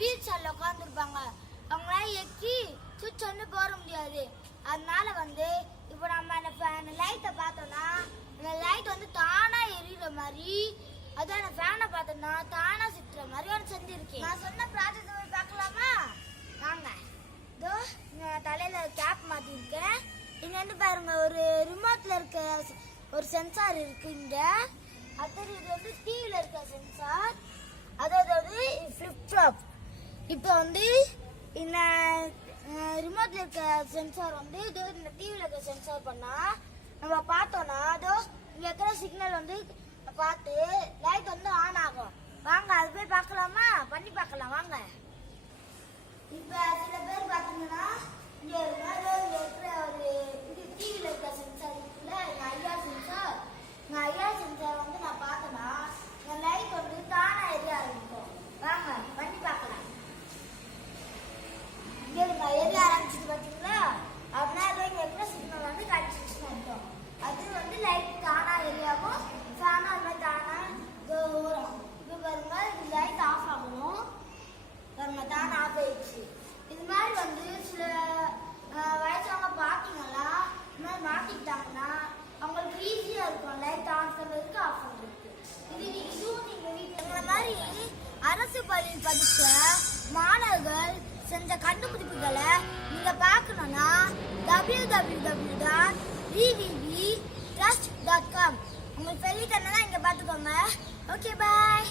இருப்பாங்க அவங்களால எக்கி சுவிட்ச் வந்து போட முடியாது. அதனால வந்து இப்போ நம்ம அந்த லைட்டை பார்த்தோம்னா அந்த லைட் வந்து தானாக எரியுற மாதிரி அதான் அந்த ஃபேனை பார்த்தோம்னா தானாக சுற்றுற மாதிரி ஒன்று செஞ்சுருக்கேன் நான் சொன்ன ப்ராஜெக்ட் போய் பார்க்கலாமா? வாங்க. இதோ நான் தலையில் கேப் மாற்றிருக்கேன் இங்கே வந்து பாருங்க ஒரு ரிமோட்டில் இருக்க ஒரு சென்சார் இருக்கு இங்கே. அது இது வந்து டிவில இருக்க சென்சார் அதாவது ஃபிளிப் ஃப்ளாப் இப்போ வந்து இந்த ரிமோட்ல இருக்க சென்சார் வந்து இதோ இந்த டிவியில் இருக்க சென்சார் பண்ணால் நம்ம பார்த்தோன்னா அதோ இங்கே இருக்கிற சிக்னல் வந்து பார்த்து லைட் வந்து ஆன் ஆகும் வாங்க அது போய் பார்க்கலாமா பண்ணி பார்க்கலாம் வாங்க இப்ப சில பேர் பாத்தீங்கன்னா இங்க ஒரு மேல இங்க இருக்கிற ஒரு இது டிவில இருக்க சென்சார் இருக்குல்ல இந்த ஐயா சென்சார் இந்த ஐயா சென்சார் வந்து நான் பார்த்தேன்னா இந்த லைட் வந்து தானா எரிய ஆரம்பிக்கும் வாங்க பண்ணி பார்க்கலாம் இங்க இருங்க எரிய ஆரம்பிச்சிட்டு பாத்தீங்களா அப்படின்னா ஏதோ இங்க இருக்கிற சிக்னல் வந்து கடிச்சிச்சுன்னு அர்த்தம் அது வந்து லைட் தானா எரியாகும் ஃபேனா அந்த மாதிரி தானா இதோ ஓடும் இப்போ பாருங்க இது லைட் ஆஃப் ஆகணும் பாருங்க தான் ஆஃப் ஆயிடுச்சு இது மாதிரி வந்து சில அஹ், வயசானவங்க பார்த்தீங்கன்னா இந்த மாதிரி மாட்டிக்கிட்டாங்கன்னா அவங்களுக்கு ஈஸியா இருக்கும் லைட் ஆன் பண்ணுறதுக்கு ஆஃப் இது இதுவும் நீங்க வீட்டில் இந்த மாதிரி அரசு பள்ளியில் படித்த மாணவர்கள் செஞ்ச கண்டுபிடிப்புகளை நீங்க பார்க்கணும்னா W W W dot dot com உங்களுக்கு சொல்லி தந்தா இங்க பார்த்துக்கோங்க. Okay bye